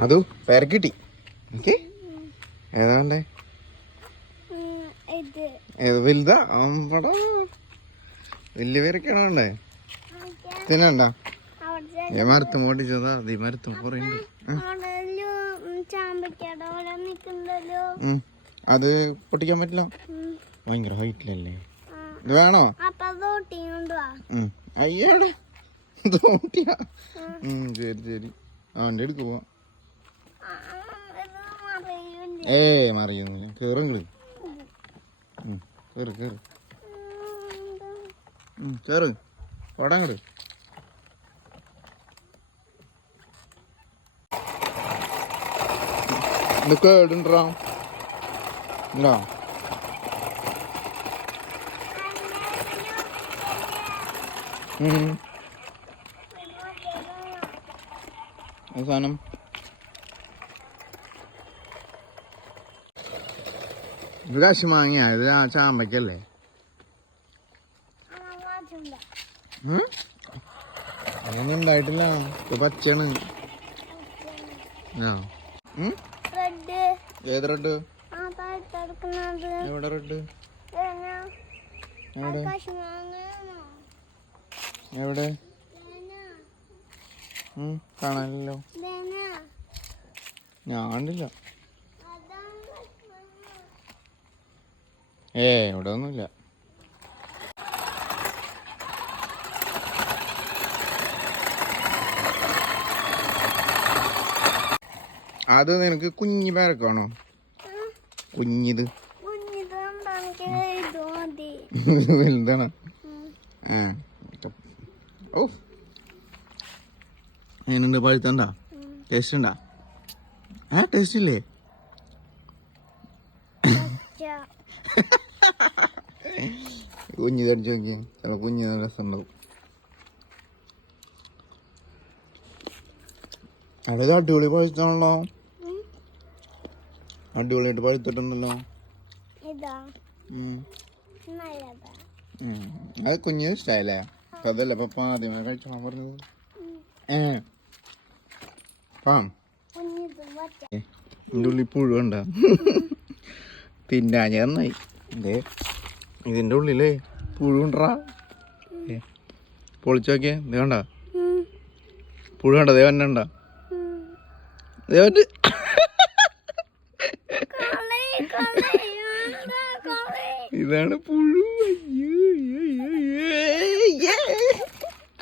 അതു പേരക്കിട്ടി. കിട്ടി ഏതാ വേണ്ടേ? വലുതാ? അമ്പടാ വലിയ പേരക്കാണ് വേണ്ടേ? തിന്നണ്ട. ഏ മരത്തും ഓടിച്ചതാ ഈ മരത്തും കുറേ. അത് പൊട്ടിക്കാൻ പറ്റില്ല. ഭയങ്കര ഹൈറ്റിലല്ലേ. ഇത് വേണോ? അയ്യോടെ തോട്ടിയാ ശരി ശരി. അവന്റെ അടുക്ക് പോവാം. ഏ മറിയൊന്നുമില്ല കേറും കേറ് കേറ്. കേറ്. പടങ്ങട് ഇത് കേടുണ്ടോ ഉണ്ടോ ഉം. ഇത് കാശ് ഇത് ആ ചാമ്പയ്ക്കല്ലേ? ഉണ്ടായിട്ടില്ല ഇത് പച്ചയാണ്. ആ. ഏത് റെഡ്? എവിടെ റെഡ്? എവിടെ? എവിടെ? കാണാനില്ലോ ഞാൻ കണ്ടില്ല. ഏ ഇവിടെ ഒന്നുമില്ല അത് നിനക്ക് കുഞ്ഞി പേരക്കാണോ കുഞ്ഞിത്. വലുതാണ്? ആ ഓ എങ്ങനെയുണ്ട് പഴുത്തണ്ട? ടേസ്റ്റ് ഉണ്ടാ ആ ടേസ്റ്റ് ഇല്ലേ. കുഞ്ഞ് കടിച്ചു നോക്കി ചില കുഞ്ഞ് നല്ല രസമുണ്ടാവും അവിടെ അടിപൊളി പഴുത്താണല്ലോ. അടിപൊളിയായിട്ട് പഴുത്തിട്ടുണ്ടല്ലോ. അത് കുഞ്ഞ് ഇഷ്ടമായില്ലേ അതല്ലേ പപ്പ ആദ്യമായി കഴിച്ചോളാൻ പറഞ്ഞത്. ഏ പാം. ഇതിന്റെ ഉള്ളിൽ പുഴുണ്ട തിന്നാ ഞാൻ നന്നായി. ഇതേ ഇതിന്റെ ഉള്ളിലേ പുഴുണ്ടാ പൊളിച്ചു നോക്കിയേ ഇത് കണ്ട. പുഴു കണ്ട? ദേവൻ കളി. ഇതാണ് പുഴു.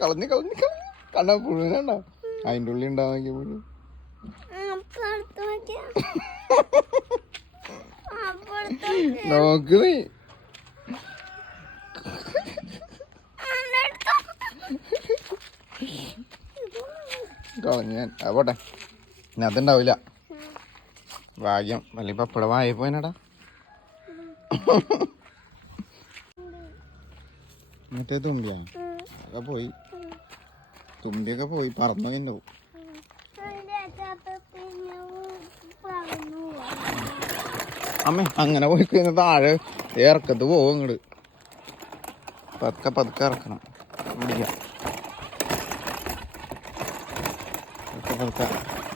കളഞ്ഞു കളഞ്ഞു കണ്ട പുഴു കണ്ട? അതിന്റെ ഉള്ളിൽ ഉണ്ടാവാൻ പുഴു. നോക്ക് നീ. കളഞ്ഞ് ഞാൻ പോട്ടെ. ഇനി അതുണ്ടാവില്ല ഭാഗ്യം. വലിയ പപ്പട പോയിനടാ. മറ്റേ തുമ്പിയാ. അതൊക്കെ പോയി. തുമ്പിയൊക്കെ പോയി പറന്നു പോവാ. അമ്മ അങ്ങനെ പോയി കഴിഞ്ഞാൽ താഴെ ഇറക്കത്ത് പോകും ഇങ്ങോട്ട് പതുക്കെ പതുക്കെ ഇറക്കണം. levantar.